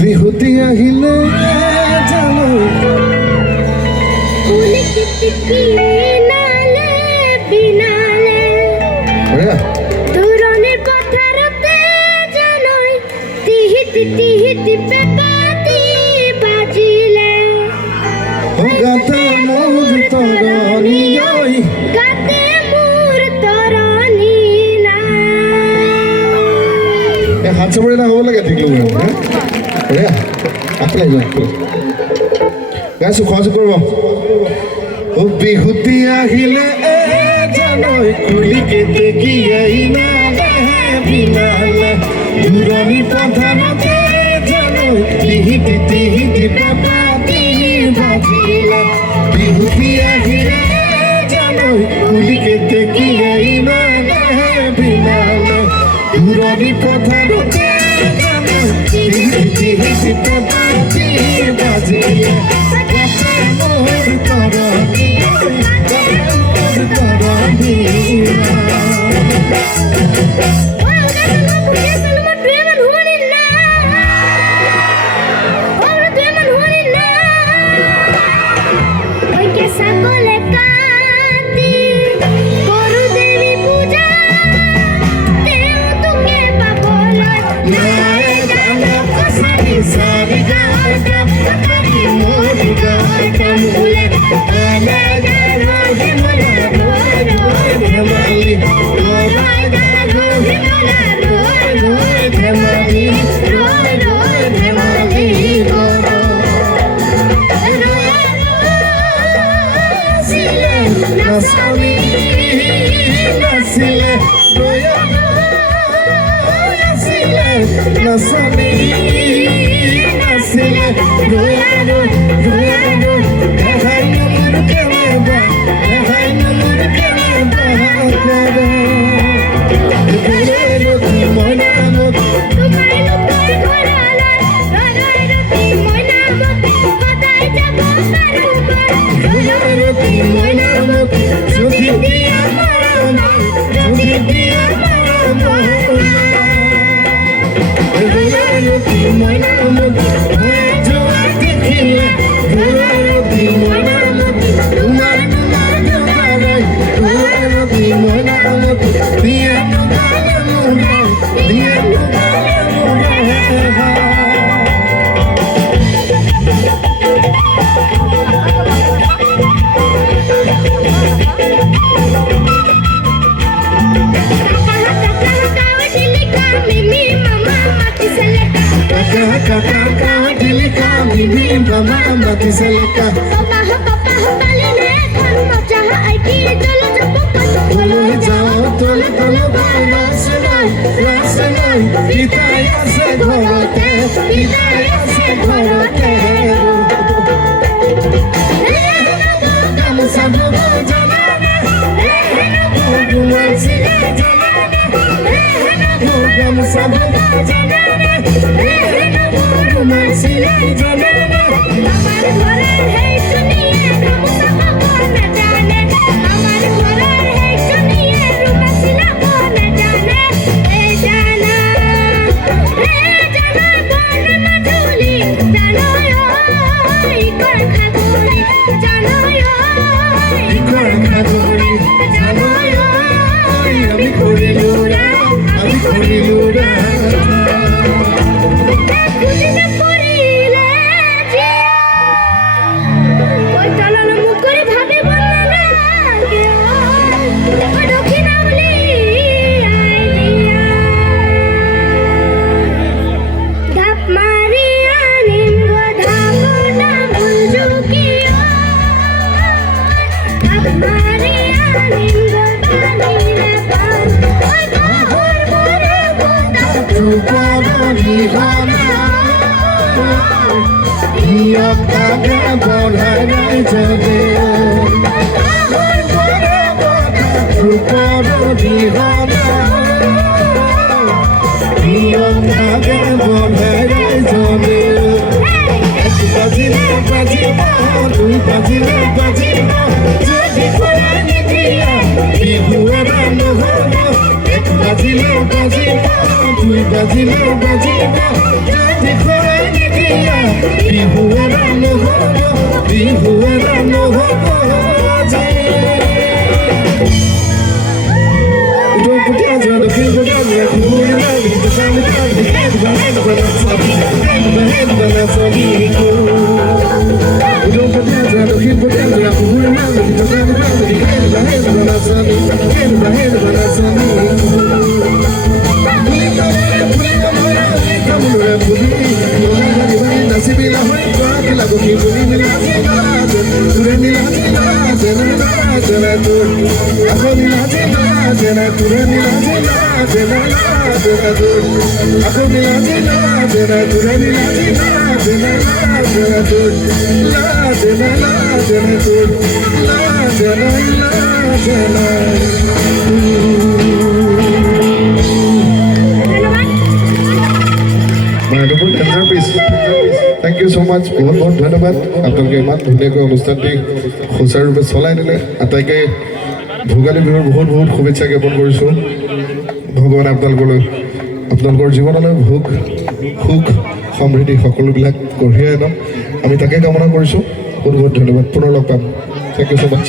বিহুতি আহিলে জানো দূরনের পথারতে জানোই তিহিতি তিহিতি পেপাতি বাজিলে গাতে মোর তরণী গাতে মোর তরণী না হাত চাপড়ে না হ'ব লাগে ঠিক গাইছো খৰচ কৰিব ও বিহুতি আহিলে জানৈ কুলিকেতে কি আইনা বিনালে দূৰণি পথাৰতে জানৈ তিহিতি তিহিতি পেপাতি বাজিলে বিহুতি আহিলে জানৈ কুলিকেতে কি আইনা বিনালে দূৰণি পথাৰতে জানৈ তিহিতি তিহিতি পেপাতি বাজিলে মোর তরণী মোর তরণী সকলে কাতি করু দেবী পূজা দেও তোকে পাবল সারি সারি গাতা কারি মোর গাতা মুলে আলা গালো হিমলা রোয় রোয় ধমালি রোয় গালো হিমলা রোয় রোয় ধমালি রোয় রোয় ধমালি নাচনি নাচিলে দয়া নাচিলে নাচনি নাচিলে দয়া দয়া দেখাই নমুর কেনেবা দেখাই নমুর কেনেবা করে রতি মনামত তোমার লোকের ঘরালা রয় রতি মনামত কোথায় যাব পারু রতি মনামত যদি দিয়া মারমা যদি দিয়া মারমা রতি মনামত জোয়ার দেখিলে রতি মনামত তোমার তোমার জোগাড়াই রতি মনামত দিয়া নুগালে মুগাই দিয়া নুগালে মুগাই kakak dilika mimi mama mati seleka papa paline kon macha ai ki chalo chapka tole jao tole tole rasenai pitaya se ghorote kamu sabo janane bhogwan sile janane kamu sabo janane bhogwan sile janane আমার ঘরের হেই শুনিয়ে গামুছা পাবো না জানে আমার ঘরের হেই শুনিয়ে রূপসিলা বনে জানে এ জানা বনে মাঝুলি জানো ওই কর খাগুড়ি জানো ওই কর খাগুড়ি জানো ওই আমি করিলুরা খুদিতে পড়িলে যে ওই চলন মুখ করে ভাবে বলনা লাগে ওই দক্ষিণ আমলি আইলিয়া ধাপ মারিয়া নিম্ব ধাপনা বুঝুকিও ধাপ মারিয়া নিম্ব বানিলে পান ওই বাহুর মোরে বোতা চুপারি হানা ইয়াকে বড়াই যাবে বাহুর মোরে বোতা চুপারি হানা ইয়াকে বড়াই যাবে এক বাজিলে বাজিব দুই বাজিলে বাজিব যদি খোলা নিদিয়া বিহুয়ারা নহব এক বাজিলেও বাজিব তুই বাজিলেও বাজিব যদি খোৱাই নিদিয়া বিহু এৰা নহ'ব বিহু এৰা নহ'ব আজি Don't put your hands on the people, who you love, the family, the head, the head, the head, the head, the head, don't put your hands on the people, who you love, the family, the head, the head, the head, the Thank you so much. बहुत बहुत धन्यवाद আপোনালোকে ইমান ধুনীয়াকৈ অনুষ্ঠানটি সুচাৰুৰূপে চলাই নিলে আটাইকে ভোগালী বিহুৰ বহুত বহুত শুভেচ্ছা জ্ঞাপন কৰিছোঁ ভগৱান আপোনালোকৰ জীৱনলৈ ভোগ সুখ সমৃদ্ধি সকলোবিলাক কঢ়িয়াই আনক আমি তাকে কামনা কৰিছোঁ বহুত বহুত ধন্যবাদ পুনৰ লগ পাম থেংক ইউ so much